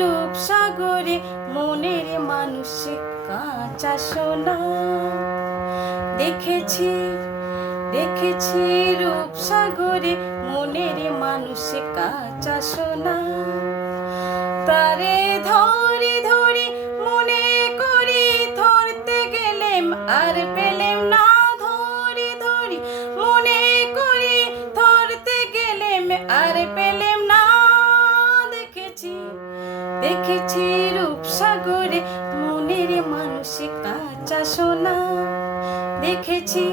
রূপসাগরে মনের মানুষে কাঁচা সোনা। দেখেছি দেখেছি রূপসাগরে মনের মানুষে কাঁচা সোনা। তারে ধরে ধরে মনে করি ধরতে গেলেম আর পেলেম না। ধরে ধরে মনে করি ধরতে গেলেম আর পেলেম দেখেছি রূপসাগরে মনের মানুষে কাঁচা সোনা। দেখেছি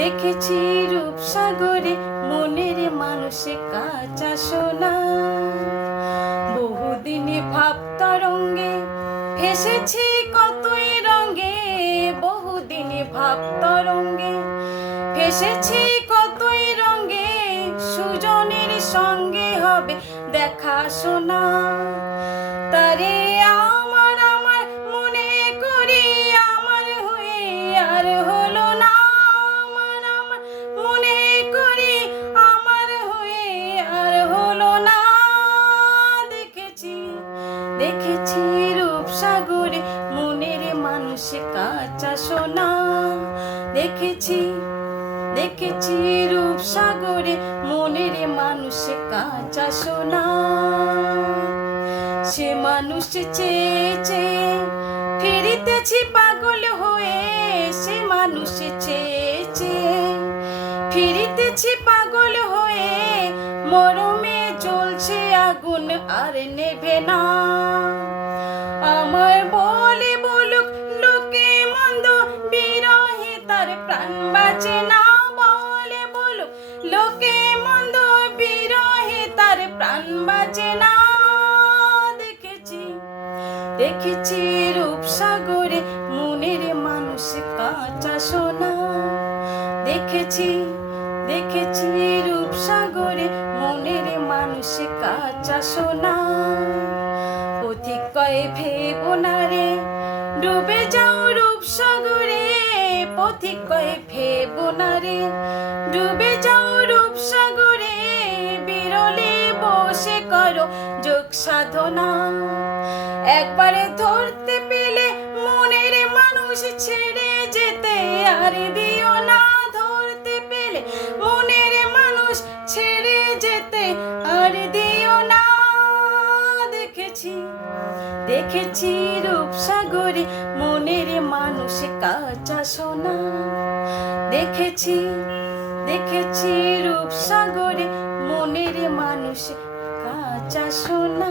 দেখেছি রূপসাগরে মনের মানুষে কাঁচা সোনা। বহুদিনে ভাব তরঙ্গে ভেসেছি কতই রঙে। বহুদিনে ভাব তরঙ্গে ভেসেছি হবে দেখা শোনা। তারে আমার আমার মনে করি আমার হয়ে আর হলো না। আমার আমার মনে করি আমার হয়ে আর হলো না। দেখেছি দেখেছি রূপসাগরে মনের মানুষে কাঁচা সোনা। দেখেছি দেখেছি রূপ সাগরে মনের মানুষে কাঁচা সোনা। সে মানুষ চেয়ে ফিরিতেছি পাগল হয়ে, সে মানুষ চেয়ে ফিরিতেছি পাগল হয়ে, মরমে জ্বলছে আগুন আর নেভে না। প্রাণ বাঁচে না দেখেছি। দেখেছি রূপসাগরে মনের মানুষ কাঁচা সোনা। দেখেছি দেখেছি রূপসাগরে মনের মানুষ কাঁচা সোনা। পথিক কয়ে ভেব না রে, ডুবে যাও রূপসাগরে। পথিক কয়ে ভেব না রে, ডুবে সাধনা। একবারে ধরতে পেলে মনের মানুষ ছেড়ে যেতে আর দিও না। ধরতে পেলে মনের মানুষ ছেড়ে যেতে আর দিও না। দেখেছি দেখেছি রূপসাগরে মনের মানুষ কাঁচা সোনা। দেখেছি দেখেছি রূপসাগরে মনের মানুষ কাঁচা সোনা।